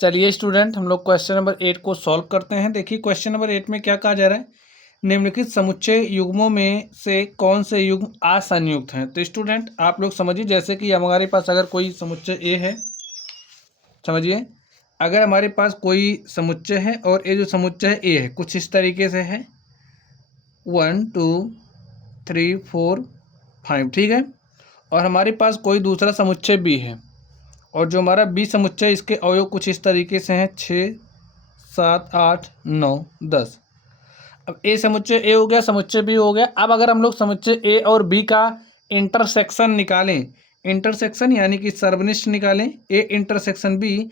चलिए स्टूडेंट, हम लोग क्वेश्चन नंबर 8 को सॉल्व करते हैं। देखिए क्वेश्चन नंबर 8 में क्या कहा जा रहा है, निम्नलिखित समुच्चय युग्मों में से कौन से युग्म असंयुक्त हैं। तो स्टूडेंट आप लोग समझिए, जैसे कि हमारे पास अगर कोई समुच्चय ए है, समझिए अगर हमारे पास कोई समुच्चय है और ये जो समुच्चय ए है कुछ इस तरीके से है 1 2 3 4 5, ठीक है। और हमारे पास कोई दूसरा समुच्चय बी है और जो हमारा बी समुच्चय इसके अवयव कुछ इस तरीके से हैं 6 7 8 9 10। अब ए समुच्चय ए हो गया, समुच्चय बी हो गया। अब अगर हम लोग समुच्चय ए और बी का इंटरसेक्शन निकालें, इंटरसेक्शन यानी कि सर्वनिष्ठ निकालें, ए इंटरसेक्शन बी,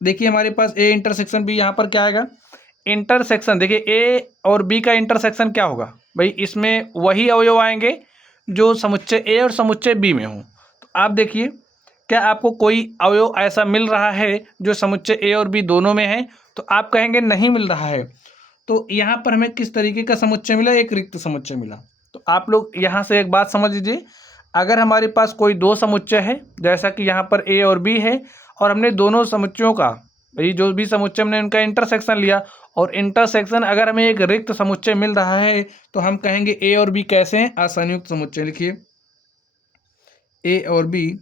देखिए हमारे पास ए इंटरसेक्शन बी, यहाँ पर क्या आएगा इंटरसेक्शन। देखिए ए और बी का इंटरसेक्शन क्या होगा भाई, इसमें वही अवयव आएंगे जो समुच्चय ए और समुच्चय बी में हो। तो आप देखिए क्या आपको कोई अवयव ऐसा मिल रहा है जो समुच्चय ए और बी दोनों में है, तो आप कहेंगे नहीं मिल रहा है। तो यहाँ पर हमें किस तरीके का समुच्चय मिला, एक रिक्त समुच्चय मिला। तो आप लोग यहाँ से एक बात समझ लीजिए, अगर हमारे पास कोई दो समुच्चय है, जैसा कि यहाँ पर ए और बी है, और हमने दोनों समुच्चयों का भाई जो भी समुच्चय हमने उनका इंटरसेक्शन लिया, और इंटरसेक्शन अगर हमें एक रिक्त समुच्चय मिल रहा है, तो हम कहेंगे ए और बी कैसे हैं, असंयुक्त समुच्चय। लिखिए ए और बी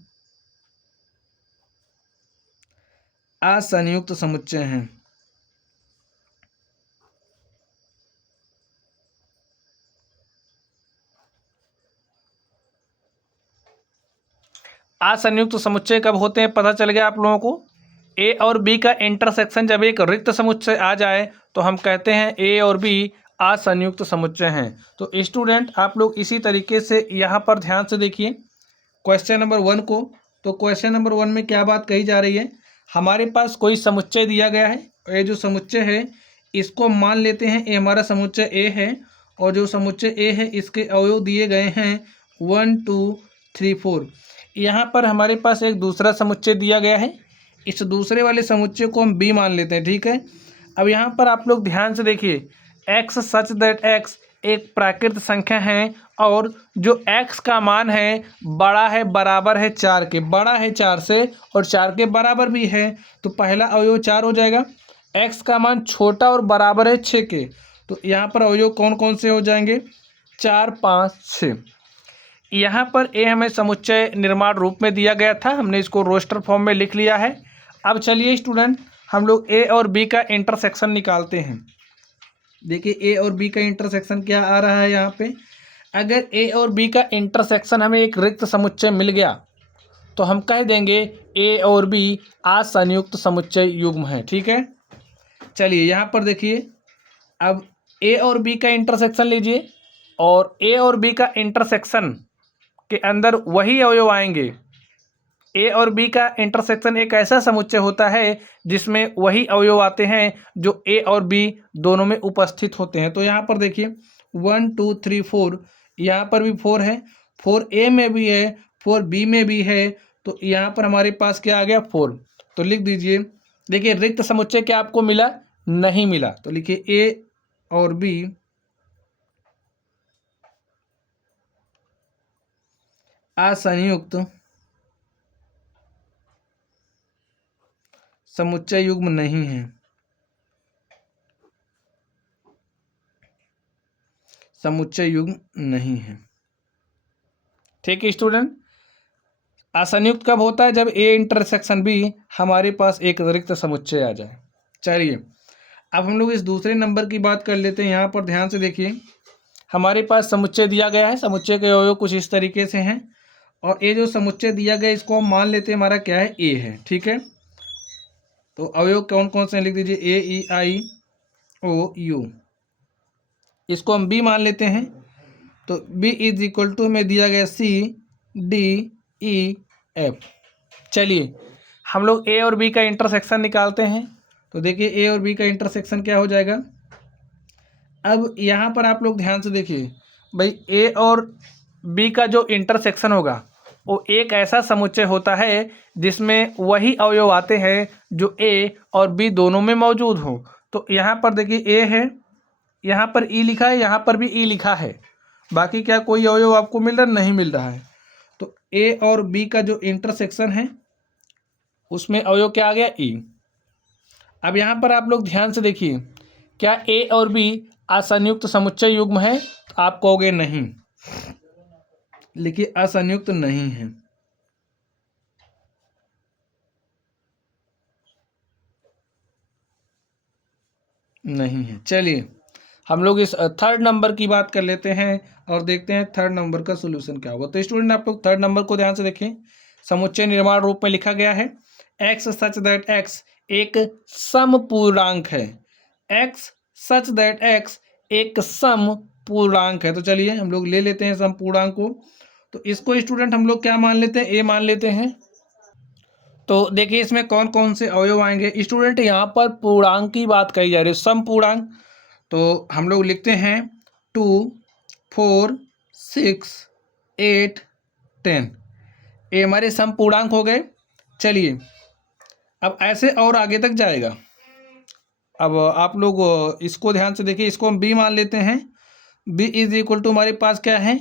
असंयुक्त समुच्चय हैं। असंयुक्त समुच्चय कब होते हैं पता चल गया आप लोगों को, ए और बी का इंटरसेक्शन जब एक रिक्त समुच्चय आ जाए तो हम कहते हैं ए और बी असंयुक्त समुच्चय हैं। तो स्टूडेंट आप लोग इसी तरीके से यहाँ पर ध्यान से देखिए क्वेश्चन नंबर 1 को। तो क्वेश्चन नंबर 1 में क्या बात कही जा रही है, हमारे पास कोई समुच्चय दिया गया है, ये जो समुच्चय है इसको मान लेते हैं ये हमारा समुच्चय ए है, और जो समुच्चय ए है इसके अवयव दिए गए हैं 1 2 3 4। यहाँ पर हमारे पास एक दूसरा समुच्चय दिया गया है, इस दूसरे वाले समुच्चय को हम बी मान लेते हैं, ठीक है। अब यहाँ पर आप लोग ध्यान से देखिए, एक्स सच दैट एक्स एक प्राकृत संख्या है, और जो x का मान है बड़ा है, बराबर है 4 के, बड़ा है 4 से और 4 के बराबर भी है, तो पहला अवयव 4 हो जाएगा। x का मान छोटा और बराबर है 6 के, तो यहाँ पर अवयव कौन कौन से हो जाएंगे, 4 5 6। यहाँ पर ए हमें समुच्चय निर्माण रूप में दिया गया था, हमने इसको रोस्टर फॉर्म में लिख लिया है। अब चलिए स्टूडेंट हम लोग ए और बी का इंटरसेक्शन निकालते हैं। देखिए ए और बी का इंटरसेक्शन क्या आ रहा है यहाँ पे, अगर ए और बी का इंटरसेक्शन हमें एक रिक्त समुच्चय मिल गया तो हम कह देंगे ए और बी असंयुक्त समुच्चय युग्म है, ठीक है। चलिए यहाँ पर देखिए, अब ए और बी का इंटरसेक्शन लीजिए, और ए और बी का इंटरसेक्शन के अंदर वही अवयव आएंगे। ए और बी का इंटरसेक्शन एक ऐसा समुच्चय होता है जिसमें वही अवयव आते हैं जो ए और बी दोनों में उपस्थित होते हैं। तो यहाँ पर देखिए 1 2 3 4, यहाँ पर भी 4 है, 4 ए में भी है, 4 बी में भी है, तो यहाँ पर हमारे पास क्या आ गया 4। तो लिख दीजिए, देखिए रिक्त समुच्चय क्या आपको मिला, नहीं मिला, तो लिखिए ए और बी असंयुक्त समुच्चय युग्म नहीं है, समुच्चय युग्म नहीं है, ठीक है स्टूडेंट। असंयुक्त कब होता है, जब ए इंटरसेक्शन बी हमारे पास एक रिक्त समुच्चय आ जाए। चलिए अब हम लोग इस दूसरे नंबर की बात कर लेते हैं। यहाँ पर ध्यान से देखिए, हमारे पास समुच्चय दिया गया है, समुच्चय के अवयव कुछ इस तरीके से हैं, और ये जो समुच्चय दिया गया इसको हम मान लेते हैं हमारा क्या है, ए है, ठीक है। तो अवयव कौन कौन से हैं लिख दीजिए, ए ई आई ओ यू, इसको हम बी मान लेते हैं। तो बी इज इक्वल टू हमें दिया गया सी डी ई एफ। चलिए हम लोग ए और बी का इंटरसेक्शन निकालते हैं। तो देखिए ए और बी का इंटरसेक्शन क्या हो जाएगा, अब यहाँ पर आप लोग ध्यान से देखिए भाई, ए और बी का जो इंटरसेक्शन होगा वो एक ऐसा समुच्चय होता है जिसमें वही अवयव आते हैं जो ए और बी दोनों में मौजूद हो। तो यहाँ पर देखिए ए है, यहाँ पर ई लिखा है, यहाँ पर भी ई लिखा है, बाकी क्या कोई अवयव आपको मिल रहा नहीं मिल रहा है। तो ए और बी का जो इंटरसेक्शन है उसमें अवयव क्या आ गया, ई। अब यहाँ पर आप लोग ध्यान से देखिए, क्या ए और बी असंयुक्त समुच्चय युग्म है? आप कहोगे नहीं, लिखिए असंयुक्त नहीं है। नहीं है। चलिए हम लोग इस थर्ड नंबर की बात कर लेते हैं और देखते हैं थर्ड नंबर का सोल्यूशन क्या होगा। तो स्टूडेंट आप लोग थर्ड नंबर को ध्यान से देखें। समुच्चय निर्माण रूप में लिखा गया है एक्स सच दैट एक्स एक समपूर्णांक है। एक्स सच दैट एक्स एक समपूर्णांक है। तो चलिए हम लोग ले लेते हैं समपूर्णांक को। तो इसको स्टूडेंट हम लोग क्या मान लेते हैं? ए मान लेते हैं। तो देखिए इसमें कौन कौन से अवयव आएंगे स्टूडेंट? यहाँ पर पूर्णांक की बात कही जा रही है, समपूर्णांक। तो हम लोग लिखते हैं 2, 4, 6, 8, 10। ये हमारे समपूर्णांक हो गए। चलिए अब ऐसे और आगे तक जाएगा। अब आप लोग इसको ध्यान से देखिए, इसको हम बी मान लेते हैं। बी इज इक्वल टू हमारे पास क्या है?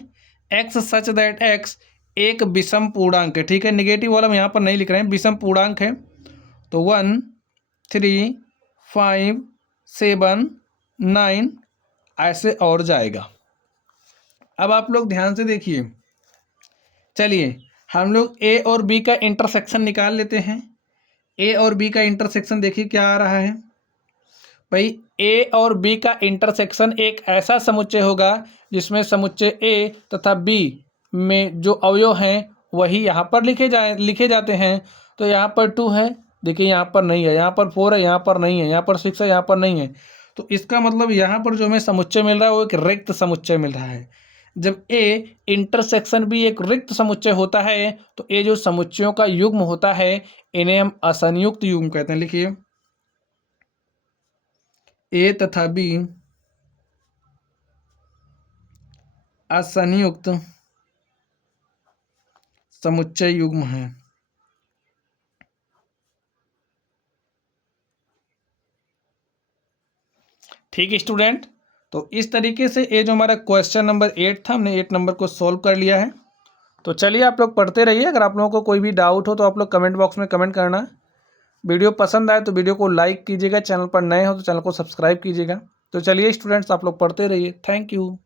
एक्स सच दैट एक्स एक विषम पूर्णांक है। ठीक है, निगेटिव वाला हम यहाँ पर नहीं लिख रहे हैं, विषम पूर्णांक है। तो 1, 3, 5, 7, 9 ऐसे और जाएगा। अब आप लोग ध्यान से देखिए, चलिए हम लोग ए और बी का इंटरसेक्शन निकाल लेते हैं। ए और बी का इंटरसेक्शन देखिए क्या आ रहा है भाई। ए और बी का इंटरसेक्शन एक ऐसा समुच्चय होगा जिसमें समुच्चय ए तथा बी में जो अवयव हैं वही यहाँ पर लिखे जाते हैं। तो यहाँ पर 2 है, देखिए यहाँ पर नहीं है, यहाँ पर 4 है, यहाँ पर नहीं है, यहाँ पर 6 है, यहाँ पर नहीं है। तो इसका मतलब यहाँ पर जो हमें समुच्चय मिल रहा है वो एक रिक्त समुच्चय मिल रहा है। जब ए इंटरसेक्शन भी एक रिक्त समुच्चय होता है तो ये जो समुच्चयों का युग्म होता है इन्हें हम असंयुक्त युग्म कहते हैं। लिखिए ए तथा बी असंयुक्त समुच्चय युग्म है। ठीक है स्टूडेंट, तो इस तरीके से ये जो हमारा क्वेश्चन नंबर 8 था, हमने 8 नंबर को सॉल्व कर लिया है। तो चलिए आप लोग पढ़ते रहिए। अगर आप लोगों को कोई भी डाउट हो तो आप लोग कमेंट बॉक्स में कमेंट करना। वीडियो पसंद आए तो वीडियो को लाइक कीजिएगा, चैनल पर नए हो तो चैनल को सब्सक्राइब कीजिएगा। तो चलिए स्टूडेंट्स आप लोग पढ़ते रहिए। Thank you.